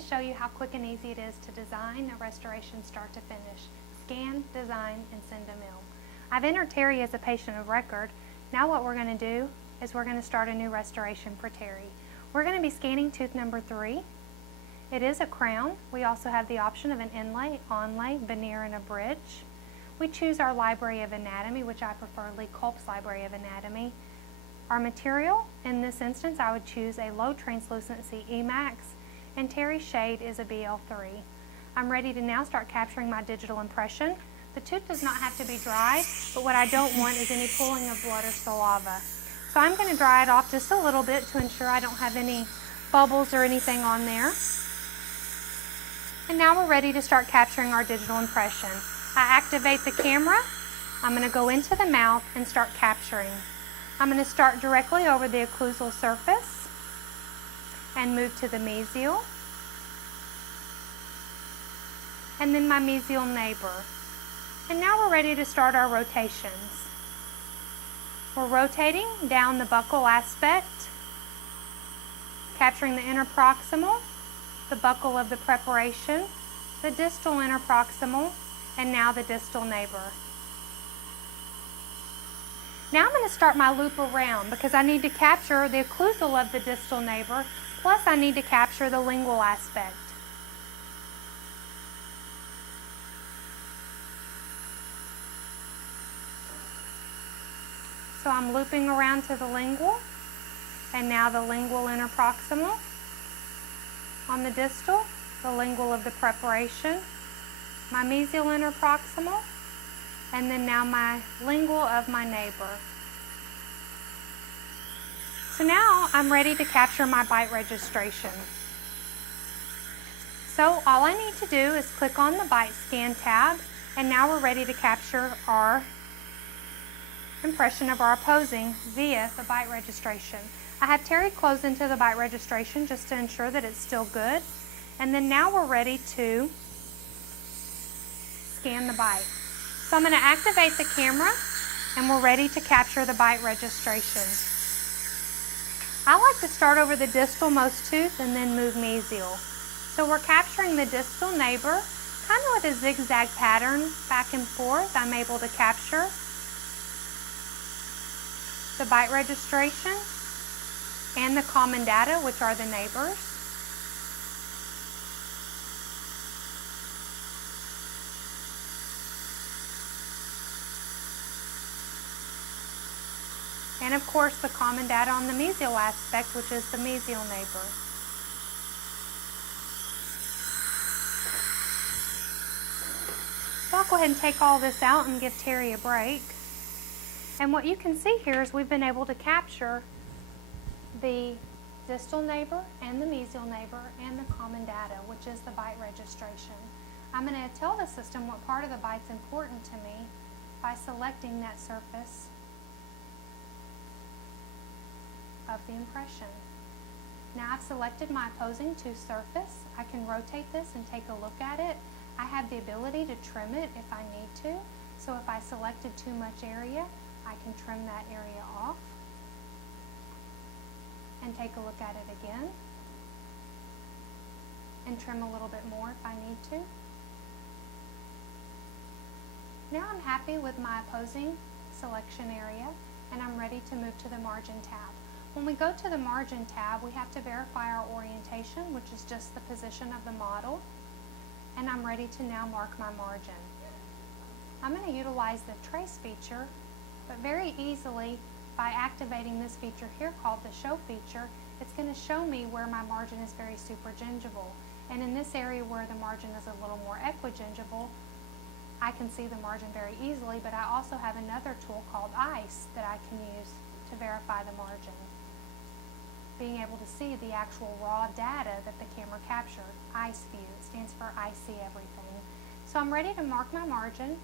to show you how quick and easy it is to design a restoration start to finish. Scan, design, and send to mill. I've entered Terry as a patient of record. Now what we're going to do is we're going to start a new restoration for Terry. We're going to be scanning tooth number 3. It is a crown. We also have the option of an inlay, onlay, veneer, and a bridge. We choose our library of anatomy, which I prefer Lee Culp's library of anatomy. Our material, in this instance, I would choose a low translucency E-Max, and Terry's shade is a BL3. I'm ready to now start capturing my digital impression. The tooth does not have to be dried, but what I don't want is any pooling of blood or saliva. So I'm going to dry it off just a little bit to ensure I don't have any bubbles or anything on there. And now we're ready to start capturing our digital impression. I activate the camera. I'm going to go into the mouth and start capturing. I'm going to start directly over the occlusal surface and move to the mesial, and then my mesial neighbor. And now we're ready to start our rotations. We're rotating down the buccal aspect, capturing the interproximal, the buccal of the preparation, the distal interproximal, and now the distal neighbor. Now I'm going to start my loop around because I need to capture the occlusal of the distal neighbor, plus I need to capture the lingual aspect. So I'm looping around to the lingual, and now the lingual interproximal on the distal, the lingual of the preparation, my mesial interproximal, and then now my lingual of my neighbor. So now I'm ready to capture my bite registration. So all I need to do is click on the bite scan tab, and now we're ready to capture our impression of our opposing via the bite registration. I have Terry close into the bite registration just to ensure that it's still good. And then now we're ready to scan the bite. So I'm going to activate the camera, and we're ready to capture the bite registration. I like to start over the distal most tooth and then move mesial. So we're capturing the distal neighbor, kind of with a zigzag pattern back and forth. I'm able to capture the bite registration and the common data, which are the neighbors. And of course the common data on the mesial aspect, which is the mesial neighbor. So I'll go ahead and take all this out and give Terry a break. And what you can see here is we've been able to capture the distal neighbor and the mesial neighbor and the common data, which is the bite registration. I'm going to tell the system what part of the bite's important to me by selecting that surface of the impression. Now I've selected my opposing tooth surface. I can rotate this and take a look at it. I have the ability to trim it if I need to. So if I selected too much area, I can trim that area off and take a look at it again and trim a little bit more if I need to. Now I'm happy with my opposing selection area, and I'm ready to move to the margin tab. When we go to the margin tab, we have to verify our orientation, which is just the position of the model, and I'm ready to now mark my margin. I'm going to utilize the trace feature, but very easily by activating this feature here called the show feature, it's going to show me where my margin is very supergingival. And in this area where the margin is a little more equigingival, I can see the margin very easily, but I also have another tool called ICE that I can use to verify the margin. Being able to see the actual raw data that the camera captured. ICE view, it stands for I see everything. So I'm ready to mark my margin.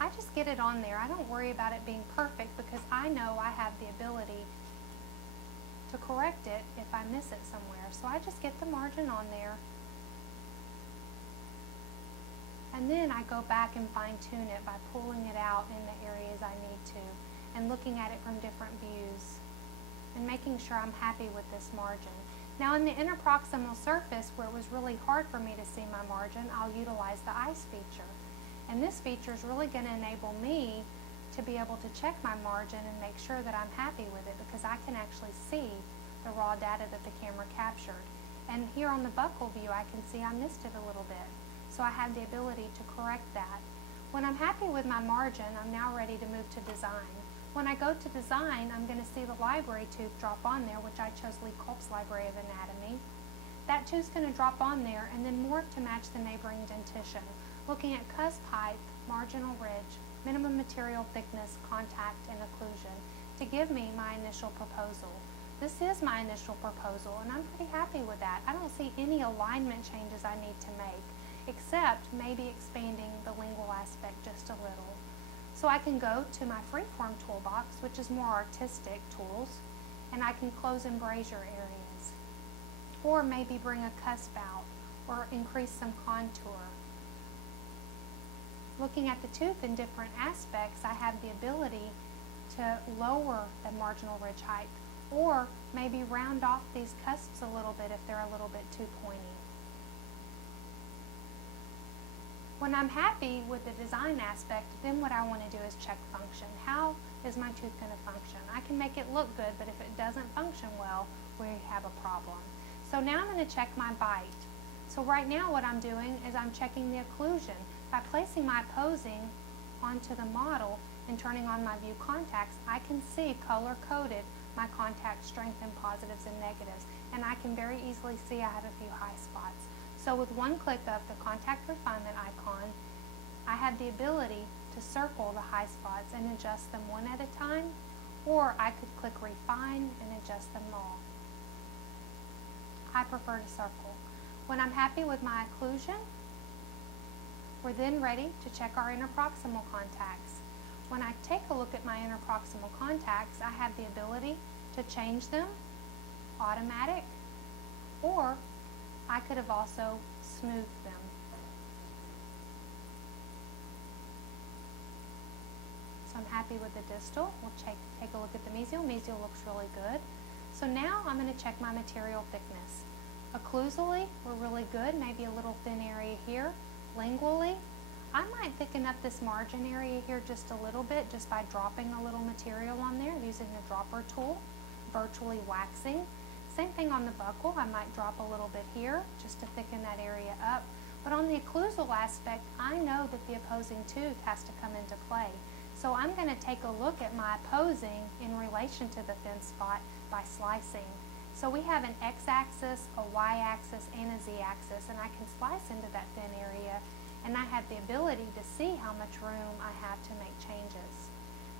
I just get it on there. I don't worry about it being perfect because I know I have the ability to correct it if I miss it somewhere. So I just get the margin on there, and then I go back and fine tune it by pulling it out in the areas I need to and looking at it from different views. and making sure I'm happy with this margin. Now in the interproximal surface, where it was really hard for me to see my margin, I'll utilize the ice feature. And this feature is really going to enable me to be able to check my margin and make sure that I'm happy with it, because I can actually see the raw data that the camera captured. And here on the buccal view, I can see I missed it a little bit. So I have the ability to correct that. When I'm happy with my margin, I'm now ready to move to design. When I go to design, I'm going to see the library tooth drop on there, which I chose Lee Culp's Library of Anatomy. That tooth's going to drop on there and then morph to match the neighboring dentition, looking at cusp height, marginal ridge, minimum material thickness, contact, and occlusion to give me my initial proposal. This is my initial proposal, and I'm pretty happy with that. I don't see any alignment changes I need to make, except maybe expanding the lingual aspect just a little. So I can go to my freeform toolbox, which is more artistic tools, and I can close embrasure areas, or maybe bring a cusp out, or increase some contour. Looking at the tooth in different aspects, I have the ability to lower the marginal ridge height, or maybe round off these cusps a little bit if they're a little bit too pointy. When I'm happy with the design aspect, then what I want to do is check function. How is my tooth going to function? I can make it look good, but if it doesn't function well, we have a problem. So now I'm going to check my bite. So right now what I'm doing is I'm checking the occlusion. By placing my opposing onto the model and turning on my view contacts, I can see color-coded my contact strength and positives and negatives, and I can very easily see I have a few high spots. So with one click of the contact refinement icon, I have the ability to circle the high spots and adjust them one at a time, or I could click refine and adjust them all. I prefer to circle. When I'm happy with my occlusion, we're then ready to check our interproximal contacts. When I take a look at my interproximal contacts, I have the ability to change them, automatic, or I could have also smoothed them. So I'm happy with the distal. We'll take a look at the mesial. Mesial looks really good. So now I'm going to check my material thickness. Occlusally, we're really good, maybe a little thin area here. Lingually, I might thicken up this margin area here just a little bit just by dropping a little material on there using the dropper tool, virtually waxing. Same thing on the buccal. I might drop a little bit here just to thicken that area up. But on the occlusal aspect, I know that the opposing tooth has to come into play. So I'm going to take a look at my opposing in relation to the thin spot by slicing. So we have an x-axis, a y-axis, and a z-axis, and I can slice into that thin area, and I have the ability to see how much room I have to make changes.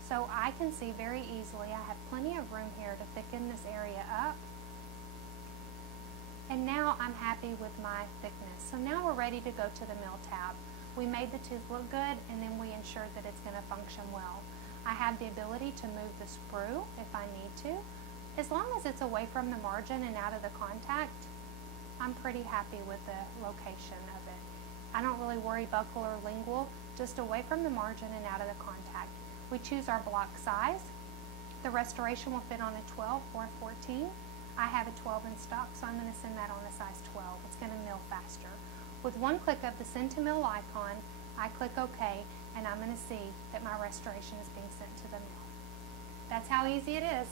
So I can see very easily I have plenty of room here to thicken this area up. And now I'm happy with my thickness. So now we're ready to go to the mill tab. We made the tooth look good, and then we ensured that it's going to function well. I have the ability to move the sprue if I need to. As long as it's away from the margin and out of the contact, I'm pretty happy with the location of it. I don't really worry buccal or lingual, just away from the margin and out of the contact. We choose our block size. The restoration will fit on a 12 or a 14. I have a 12 in stock, so I'm going to send that on a size 12. It's going to mill faster. With one click of the Send to Mill icon, I click OK, and I'm going to see that my restoration is being sent to the mill. That's how easy it is.